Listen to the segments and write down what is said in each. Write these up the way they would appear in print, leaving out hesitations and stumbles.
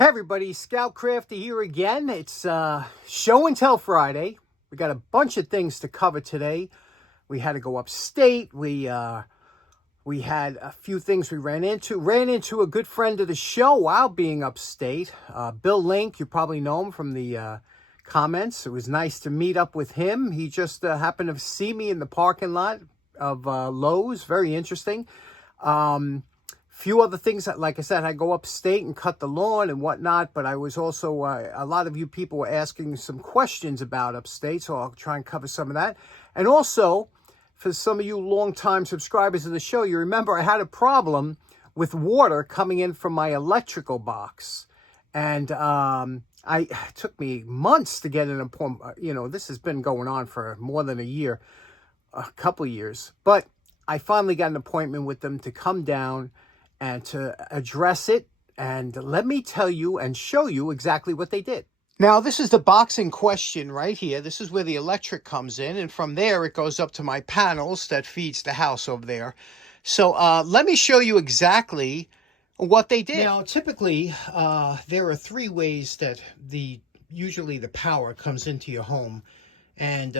Hey everybody, Scout Crafty here again. It's Show and Tell Friday. We got a bunch of things to cover today. We had to go upstate. We had a few things we ran into. Ran into a good friend of the show while being upstate. Bill Link, you probably know him from the comments. It was nice to meet up with him. He just happened to see me in the parking lot of Lowe's. Very interesting. Few other things that, like I said, I go upstate and cut the lawn and whatnot, but I was also, a lot of you people were asking some questions about upstate, so I'll try and cover some of that. And also, for some of you longtime subscribers of the show, you remember I had a problem with water coming in from my electrical box. And it took me months to get an appointment. You know, this has been going on for more than a year, a couple of years. But I finally got an appointment with them to come down and to address it. And let me tell you and show you exactly what they did. Now, this is the box in question right here. This is where the electric comes in. And from there, it goes up to my panels that feeds the house over there. So let me show you exactly what they did. Now, typically, there are three ways that usually the power comes into your home. And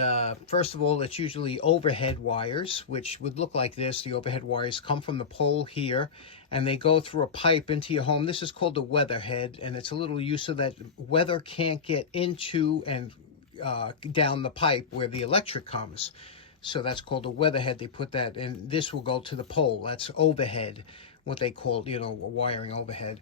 first of all, it's usually overhead wires, which would look like this. The overhead wires come from the pole here, and they go through a pipe into your home. This is called the weatherhead, and it's a little use so that weather can't get into and down the pipe where the electric comes. So that's called a weatherhead. They put that, and this will go to the pole. That's overhead, what they call, wiring overhead.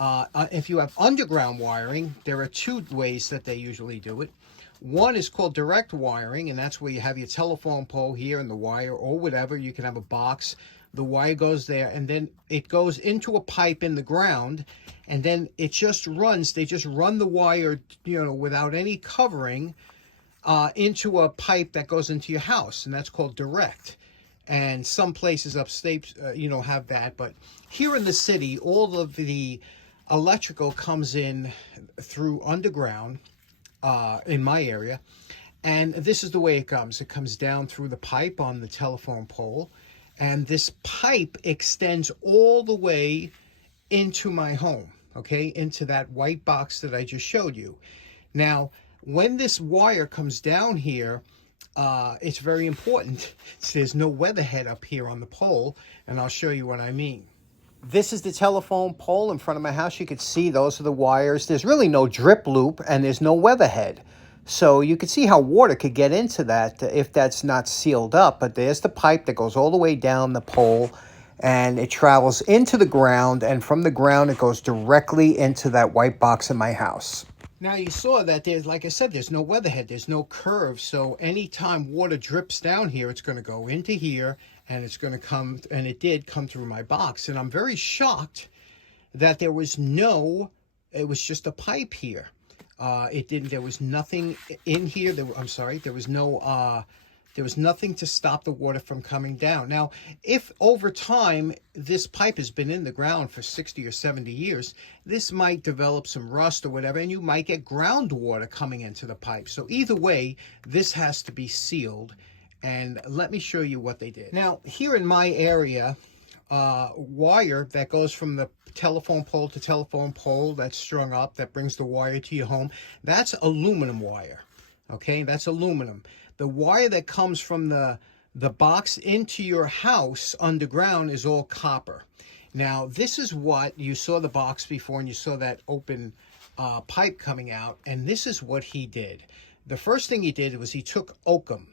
If you have underground wiring, there are two ways that they usually do it. One is called direct wiring, and that's where you have your telephone pole here and the wire or whatever. You can have a box. The wire goes there, and then it goes into a pipe in the ground, and then it just runs. They just run the wire, without any covering, into a pipe that goes into your house, and that's called direct. And some places upstate, have that. But here in the city, all of the electrical comes in through underground. In my area, and this is the way it comes. It comes down through the pipe on the telephone pole, and this pipe extends all the way into my home, okay, into that white box that I just showed you. Now, when this wire comes down here, it's very important. There's no weatherhead up here on the pole, and I'll show you what I mean. This is the telephone pole in front of my house. You can see those are the wires. There's really no drip loop, and there's no weatherhead. So you can see how water could get into that if that's not sealed up. But there's the pipe that goes all the way down the pole, and it travels into the ground. And from the ground, it goes directly into that white box in my house. Now, you saw that there's, like I said, there's no weatherhead. There's no curve. So anytime water drips down here, it's going to go into here, and it's going to come, and it did come through my box. And I'm very shocked that there was it was just a pipe here. There was nothing in here. There was nothing to stop the water from coming down. Now, if over time this pipe has been in the ground for 60 or 70 years, this might develop some rust or whatever, and you might get groundwater coming into the pipe. So either way, this has to be sealed. And let me show you what they did. Now, here in my area, wire that goes from the telephone pole to telephone pole that's strung up, that brings the wire to your home, that's aluminum wire. Okay, that's aluminum. The wire that comes from the box into your house underground is all copper. Now, this is what you saw the box before, and you saw that open pipe coming out, and this is what he did. The first thing he did was he took oakum.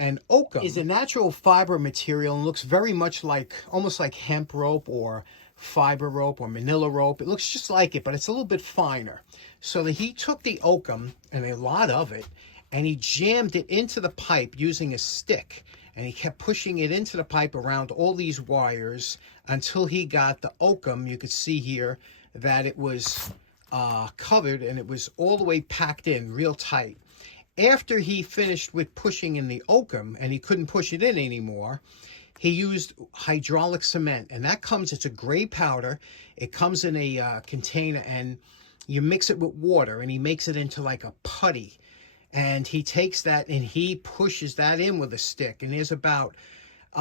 And oakum is a natural fiber material and looks very much almost like hemp rope or fiber rope or manila rope. It looks just like it, but it's a little bit finer. So that he took the oakum, and a lot of it, and he jammed it into the pipe using a stick. And he kept pushing it into the pipe around all these wires until he got the oakum. You could see here that it was covered, and it was all the way packed in real tight. After he finished with pushing in the oakum, and he couldn't push it in anymore, he used hydraulic cement. And it's a gray powder. It comes in a container, and you mix it with water, and he makes it into like a putty. And he takes that, and he pushes that in with a stick. And there's about,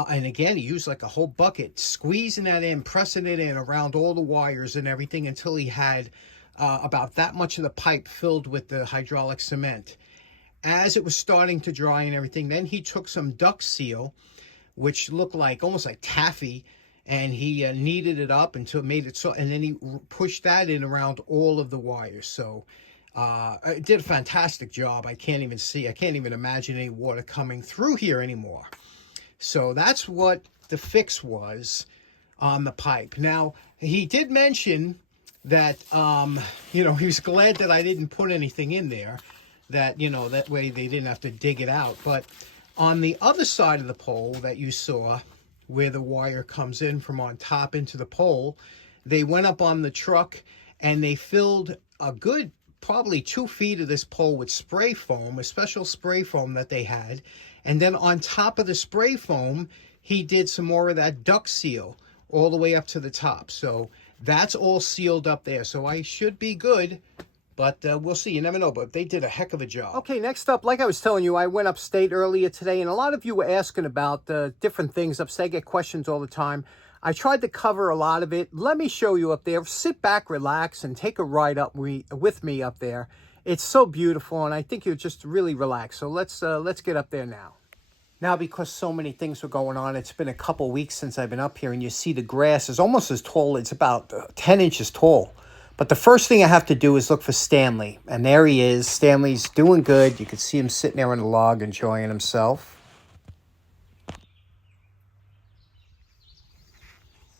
and again, he used like a whole bucket, squeezing that in, pressing it in around all the wires and everything until he had about that much of the pipe filled with the hydraulic cement. As it was starting to dry and everything, then he took some duct seal, which looked like almost like taffy, and he kneaded it up until it made it so, and then he pushed that in around all of the wires. So it did a fantastic job. I can't even imagine any water coming through here anymore. So that's what the fix was on the pipe. Now, he did mention that, he was glad that I didn't put anything in there, that, that way they didn't have to dig it out. But on the other side of the pole that you saw, where the wire comes in from on top into the pole, they went up on the truck and they filled a good probably 2 feet of this pole with spray foam, a special spray foam that they had. And then on top of the spray foam, he did some more of that duct seal all the way up to the top. So that's all sealed up there. So I should be good, but we'll see. You never know, but they did a heck of a job. Okay, next up, like I was telling you, I went upstate earlier today, and a lot of you were asking about different things upstate. I get questions all the time. I tried to cover a lot of it. Let me show you up there. Sit back, relax, and take a ride up with me up there. It's so beautiful, and I think you'll just really relax. So let's get up there now. Now, because so many things were going on, it's been a couple weeks since I've been up here, and you see the grass is almost as tall. It's about 10 inches tall. But the first thing I have to do is look for Stanley. And there he is. Stanley's doing good. You can see him sitting there on the log enjoying himself.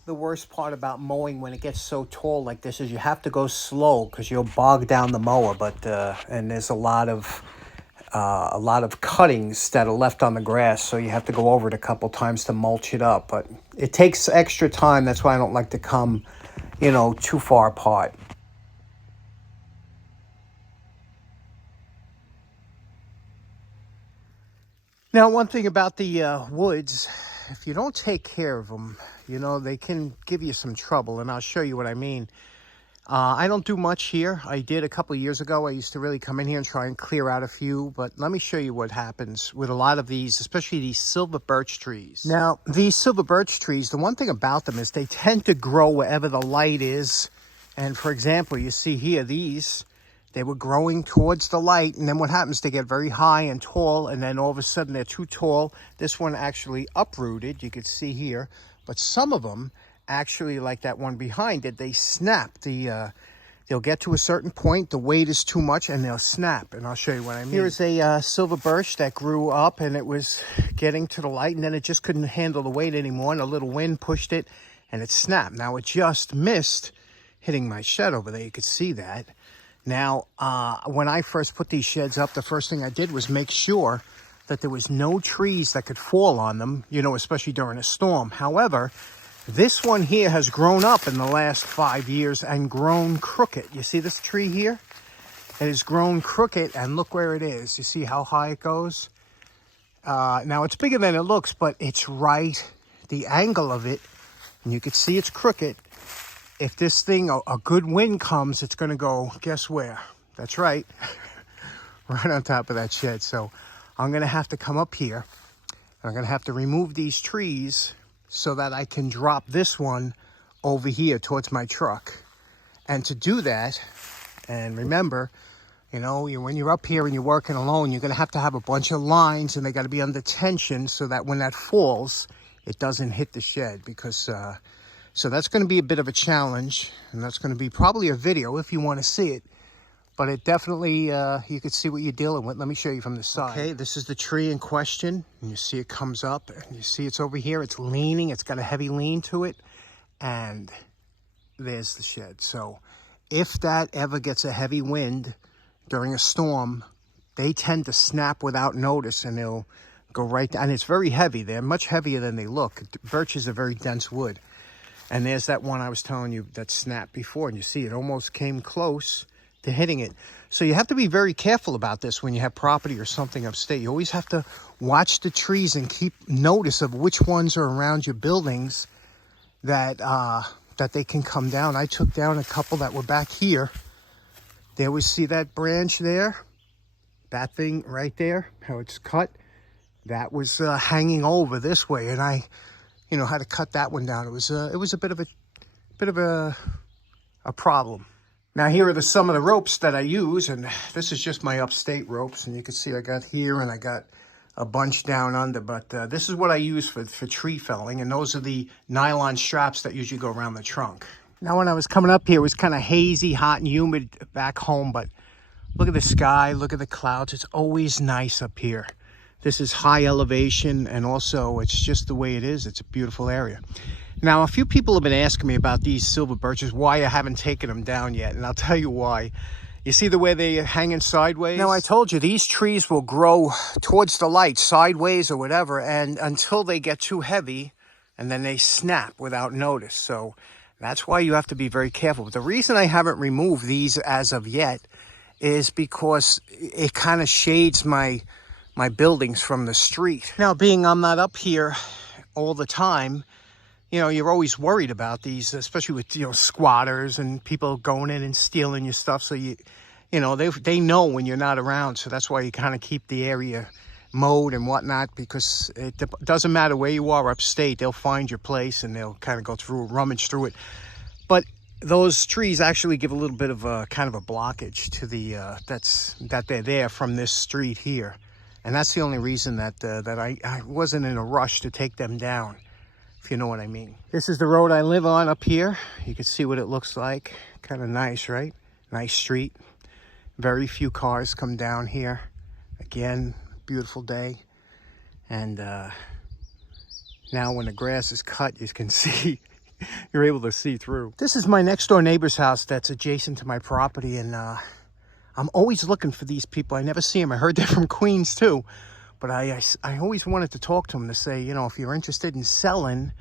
The worst part about mowing when it gets so tall like this is you have to go slow because you'll bog down the mower. But and there's a lot of cuttings that are left on the grass, so you have to go over it a couple times to mulch it up. But it takes extra time. That's why I don't like to come, too far apart. Now, one thing about the woods, if you don't take care of them, they can give you some trouble, and I'll show you what I mean. I don't do much here. I did a couple of years ago. I used to really come in here and try and clear out a few, but let me show you what happens with a lot of these, especially these silver birch trees. Now, these silver birch trees, the one thing about them is they tend to grow wherever the light is. And for example, you see here, they were growing towards the light, and then what happens, they get very high and tall, and then all of a sudden they're too tall. This one actually uprooted, you can see here, but some of them actually, like that one behind it, they snap. They'll get to a certain point, the weight is too much, and they'll snap, and I'll show you what I mean. Here's a silver birch that grew up, and it was getting to the light, and then it just couldn't handle the weight anymore, and a little wind pushed it, and it snapped. Now, it just missed hitting my shed over there. You could see that. Now, when I first put these sheds up, the first thing I did was make sure that there was no trees that could fall on them, especially during a storm. However, this one here has grown up in the last 5 years and grown crooked. You see this tree here? It has grown crooked, and look where it is. You see how high it goes? Now, it's bigger than it looks, but it's right, the angle of it, and you can see it's crooked. If this thing, a good wind comes, it's going to go, guess where? That's right, right on top of that shed. So I'm going to have to come up here, and I'm going to have to remove these trees so that I can drop this one over here towards my truck. And to do that, and remember, when you're up here and you're working alone, you're going to have a bunch of lines, and they got to be under tension so that when that falls, it doesn't hit the shed, because so that's going to be a bit of a challenge, and that's going to be probably a video if you want to see it. But it definitely, you can see what you're dealing with. Let me show you from the side. Okay, this is the tree in question, and you see it comes up, and you see it's over here. It's leaning. It's got a heavy lean to it, and there's the shed. So if that ever gets a heavy wind during a storm, they tend to snap without notice, and they'll go right down. And it's very heavy. They're much heavier than they look. Birch is a very dense wood. And there's that one I was telling you that snapped before, and you see it almost came close to hitting it. So you have to be very careful about this when you have property or something upstate. You always have to watch the trees and keep notice of which ones are around your buildings that they can come down. I took down a couple that were back here. There we see that branch there, that thing right there, how it's cut. That was hanging over this way, and I had to cut that one down. It was a bit of a problem. Now here are some of the ropes that I use, and this is just my Upstate ropes, and you can see I got here and I got a bunch down under, but this is what I use for tree felling, and those are the nylon straps that usually go around the trunk. Now when I was coming up here, it was kind of hazy, hot and humid back home, but look at the sky, look at the clouds. It's always nice up here. This is high elevation, and also it's just the way it is. It's a beautiful area. Now, a few people have been asking me about these silver birches, why I haven't taken them down yet, and I'll tell you why. You see the way they're hanging sideways? Now, I told you, these trees will grow towards the light, sideways or whatever, and until they get too heavy, and then they snap without notice. So that's why you have to be very careful. But the reason I haven't removed these as of yet is because it kind of shades my buildings from the street. Now, being I'm not up here all the time, you know, you're always worried about these, especially with, you know, squatters and people going in and stealing your stuff. So you know, they know when you're not around. So that's why you kind of keep the area mowed and whatnot, because it doesn't matter where you are upstate, they'll find your place and they'll kind of go through, rummage through it. But those trees actually give a little bit of a kind of a blockage to the that they're there from this street here, and that's the only reason that I wasn't in a rush to take them down, if you know what I mean. This is the road I live on up here. You can see what it looks like. Kind of nice, right? Nice street. Very few cars come down here. Again, beautiful day. And now when the grass is cut, you can see, you're able to see through. This is my next door neighbor's house that's adjacent to my property, and I'm always looking for these people. I never see them. I heard they're from Queens too. But I always wanted to talk to them to say, you know, if you're interested in selling,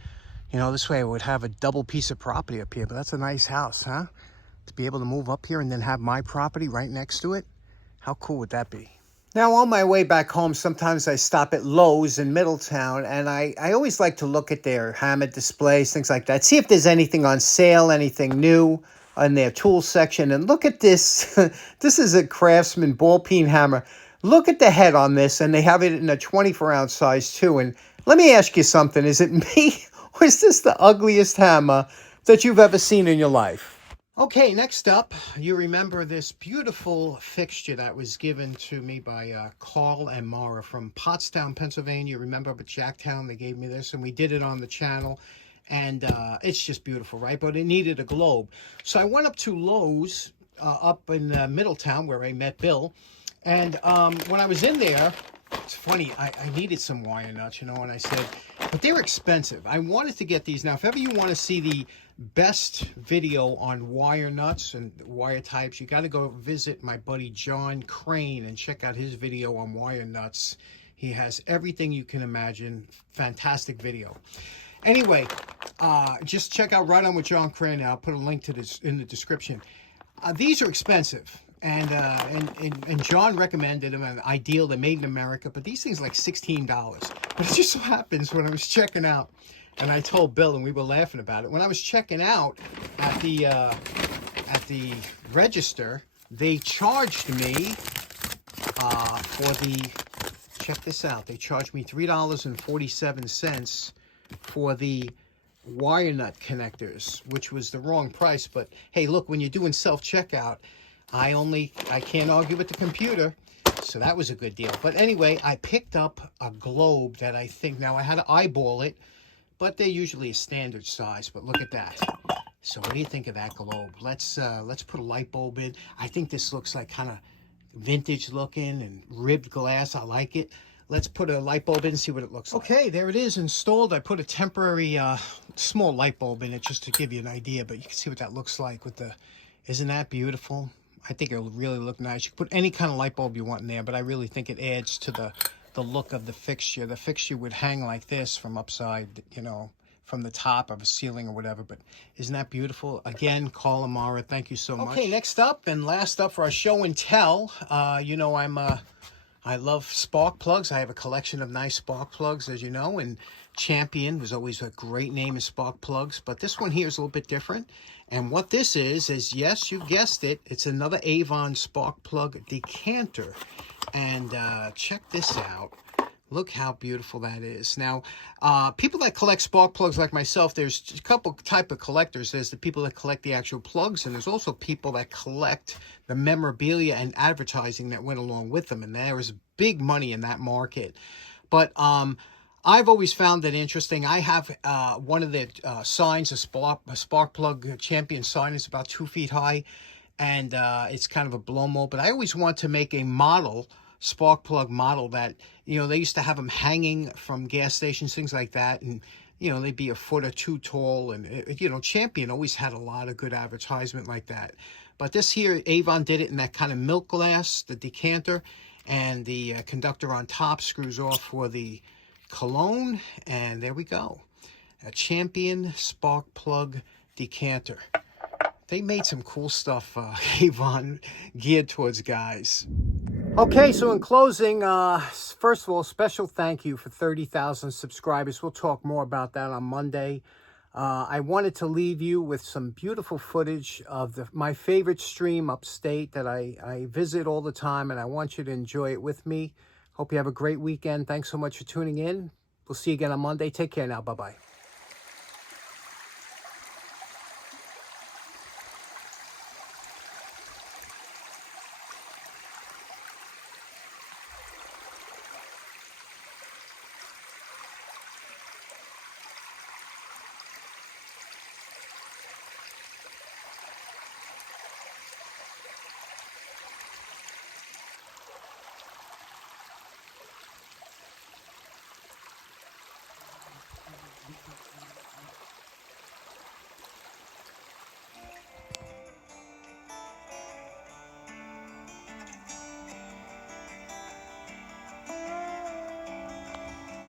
you know, this way I would have a double piece of property up here. But that's a nice house, huh? To be able to move up here and then have my property right next to it. How cool would that be? Now, on my way back home, sometimes I stop at Lowe's in Middletown, and I always like to look at their hammer displays, things like that. See if there's anything on sale, anything new in their tool section. And look at this. This is a Craftsman ball peen hammer. Look at the head on this, and they have it in a 24-ounce size too. And let me ask you something. Is it me, or is this the ugliest hammer that you've ever seen in your life? Okay, next up, you remember this beautiful fixture that was given to me by Carl and Mara from Pottstown, Pennsylvania. Remember up at Jacktown, they gave me this, and we did it on the channel. And it's just beautiful, right? But it needed a globe. So I went up to Lowe's up in Middletown, where I met Bill. And when I was in there, it's funny, I needed some wire nuts, you know, and I said, but they're expensive. I wanted to get these. Now, if ever you want to see the best video on wire nuts and wire types, you got to go visit my buddy John Crane and check out his video on wire nuts. He has everything you can imagine. Fantastic video. Anyway, just check out Right On with John Crane. I'll put a link to this in the description. These are expensive. And John recommended them, an ideal, they're made in America, but these things are like $16. But it just so happens when I was checking out, and I told Bill, and we were laughing about it, when I was checking out at the register, they charged me for the, check this out, they charged me $3.47 for the wire nut connectors, which was the wrong price. But hey, look, when you're doing self-checkout, I can't argue with the computer, so that was a good deal. But anyway, I picked up a globe that I think, now I had to eyeball it, but they're usually a standard size. But look at that. So what do you think of that globe? Let's put a light bulb in. I think this looks like kind of vintage looking and ribbed glass. I like it. Let's put a light bulb in and see what it looks like. Okay, there it is installed. I put a temporary small light bulb in it just to give you an idea, but you can see what that looks like with the, isn't that beautiful? I think it'll really look nice. You can put any kind of light bulb you want in there, but I really think it adds to the look of the fixture. The fixture would hang like this from upside, you know, from the top of a ceiling or whatever, but isn't that beautiful? Again, Carl and Mara, thank you so much. Okay, next up and last up for our show and tell, you know, I love spark plugs. I have a collection of nice spark plugs, as you know, and Champion was always a great name in spark plugs, but this one here is a little bit different. And what this is yes, you guessed it, it's another Avon spark plug decanter. And check this out. Look how beautiful that is. Now, people that collect spark plugs like myself, there's a couple type of collectors. There's the people that collect the actual plugs, and there's also people that collect the memorabilia and advertising that went along with them. And there is big money in that market. But I've always found it interesting. I have one of the signs, a spark plug champion sign. Is about 2 feet high, and it's kind of a blow mold. But I always want to make a model, spark plug model, that, you know, they used to have them hanging from gas stations, things like that, and, you know, they'd be a foot or two tall, and, you know, Champion always had a lot of good advertisement like that. But this here, Avon did it in that kind of milk glass, the decanter, and the conductor on top screws off for the cologne, and there we go. A Champion spark plug decanter. They made some cool stuff, Avon, geared towards guys. Okay, so in closing, first of all, special thank you for 30,000 subscribers. We'll talk more about that on Monday. I wanted to leave you with some beautiful footage of my favorite stream, Upstate, that I visit all the time, and I want you to enjoy it with me. Hope you have a great weekend. Thanks so much for tuning in. We'll see you again on Monday. Take care now. Bye-bye.